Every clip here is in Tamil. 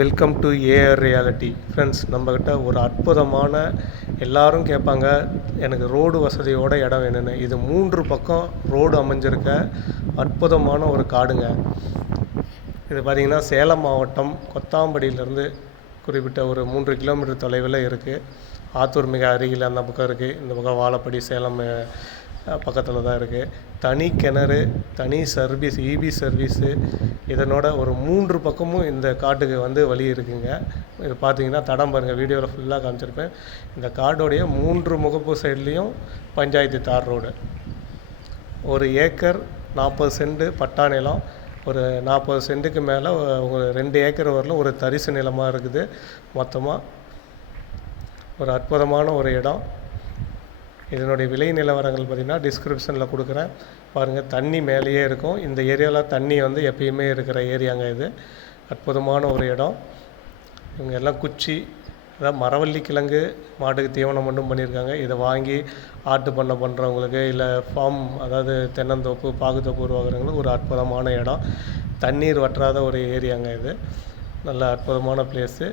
Welcome to AR reality friends. நம்மக்கிட்ட ஒரு அற்புதமான, எல்லாரும் கேட்பாங்க எனக்கு ரோடு வசதியோட இடம் வேணும்னு. இது 3 பக்கம் ரோடு அமைஞ்சிருக்க அற்புதமான ஒரு காடுங்க. இது பார்த்திங்கன்னா சேலம் மாவட்டம் கொத்தாம்படியிலேருந்து குறிப்பிட்ட ஒரு 3 கிலோமீட்டர் தொலைவில் இருக்குது. ஆத்தூர் மிக அருகில் அந்த பக்கம் இருக்குது. இந்த பக்கம் வாழப்படி சேலம் பக்கத்தில் தான் இருக்குது. தனி கிணறு, தனி சர்வீஸ், இபி சர்வீஸு, இதனோட ஒரு 3 பக்கமும் இந்த காட்டுக்கு வழி இருக்குங்க. இது பார்த்தீங்கன்னா தடம் பாருங்கள், வீடியோவில் ஃபுல்லாக காமிச்சிருப்பேன். இந்த காடோடைய 3 முகப்பு சைட்லேயும் பஞ்சாயத்து தார் ரோடு. 1 ஏக்கர் 40 சென்ட் பட்டா நிலம், ஒரு 40 சென்ட்டுக்கு மேலே ஒரு 2 ஏக்கர் வரலும் ஒரு தரிசு நிலமாக இருக்குது. மொத்தமாக ஒரு அற்புதமான ஒரு இடம். இதனுடைய விலை நிலவரங்கள் பார்த்திங்கன்னா டிஸ்கிரிப்ஷனில் கொடுக்குறேன் பாருங்கள். தண்ணி மேலேயே இருக்கும். இந்த ஏரியாவில் தண்ணி எப்பயுமே இருக்கிற ஏரியாங்க. இது அற்புதமான ஒரு இடம். இவங்க எல்லாம் குச்சி, அதாவது மரவள்ளி கிழங்கு மாட்டுக்கு தீவனம் மட்டும் பண்ணியிருக்காங்க. இதை வாங்கி ஆட்டு பண்ணை பண்ணுறவங்களுக்கு, இல்லை ஃபார்ம், அதாவது தென்னந்தோப்பு பாகுத்தோப்பு உருவாக்குறவங்களுக்கு ஒரு அற்புதமான இடம். தண்ணீர் வற்றாத ஒரு ஏரியாங்க இது. நல்ல அற்புதமான பிளேஸு.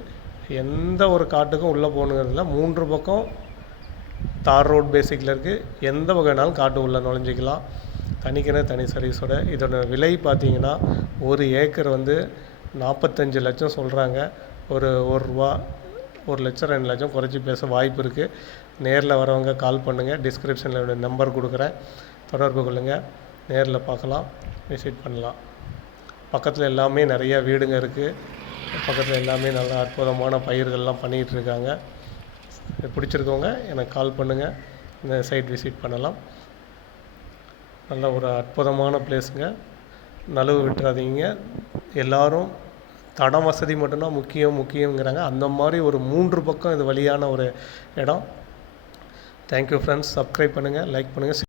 எந்த ஒரு காட்டுக்கும் உள்ளே போகணுங்கிறதுல 3 பக்கம் தார் ரோட் பேசிக்கில் இருக்குது. எந்த வகைனாலும் காட்டு உள்ளே நுழைஞ்சிக்கலாம். தனிக்கிற தனி சர்வீஸோட. இதோட விலை பார்த்திங்கன்னா 1 ஏக்கர் 45 லட்சம் சொல்கிறாங்க. ஒரு ரூபா 1 லட்சம் 2 லட்சம் குறைச்சி பேச வாய்ப்பு இருக்குது. நேரில் வரவங்க கால் பண்ணுங்கள். டிஸ்கிரிப்ஷனில் நம்பர் கொடுக்குறேன், தொடர்பு கொள்ளுங்கள். நேரில் பார்க்கலாம், விசிட் பண்ணலாம். பக்கத்தில் எல்லாமே நிறையா வீடுங்க இருக்குது. பக்கத்தில் எல்லாமே நல்ல அற்புதமான பயிர்கள்லாம் பண்ணிகிட்ருக்காங்க. பிடிச்சிருக்கவங்க எனக்கு கால் பண்ணுங்கள். இந்த சைட் விசிட் பண்ணலாம். நல்ல ஒரு அற்புதமான பிளேஸுங்க. நழுவு விட்டுறாதீங்க. எல்லோரும் தடம் வசதி மட்டும்தான் முக்கியங்கிறாங்க. அந்த மாதிரி ஒரு 3 பக்கம் இது வழியான ஒரு இடம். Thank you friends. சப்ஸ்கிரைப் பண்ணுங்கள், லைக் பண்ணுங்கள்.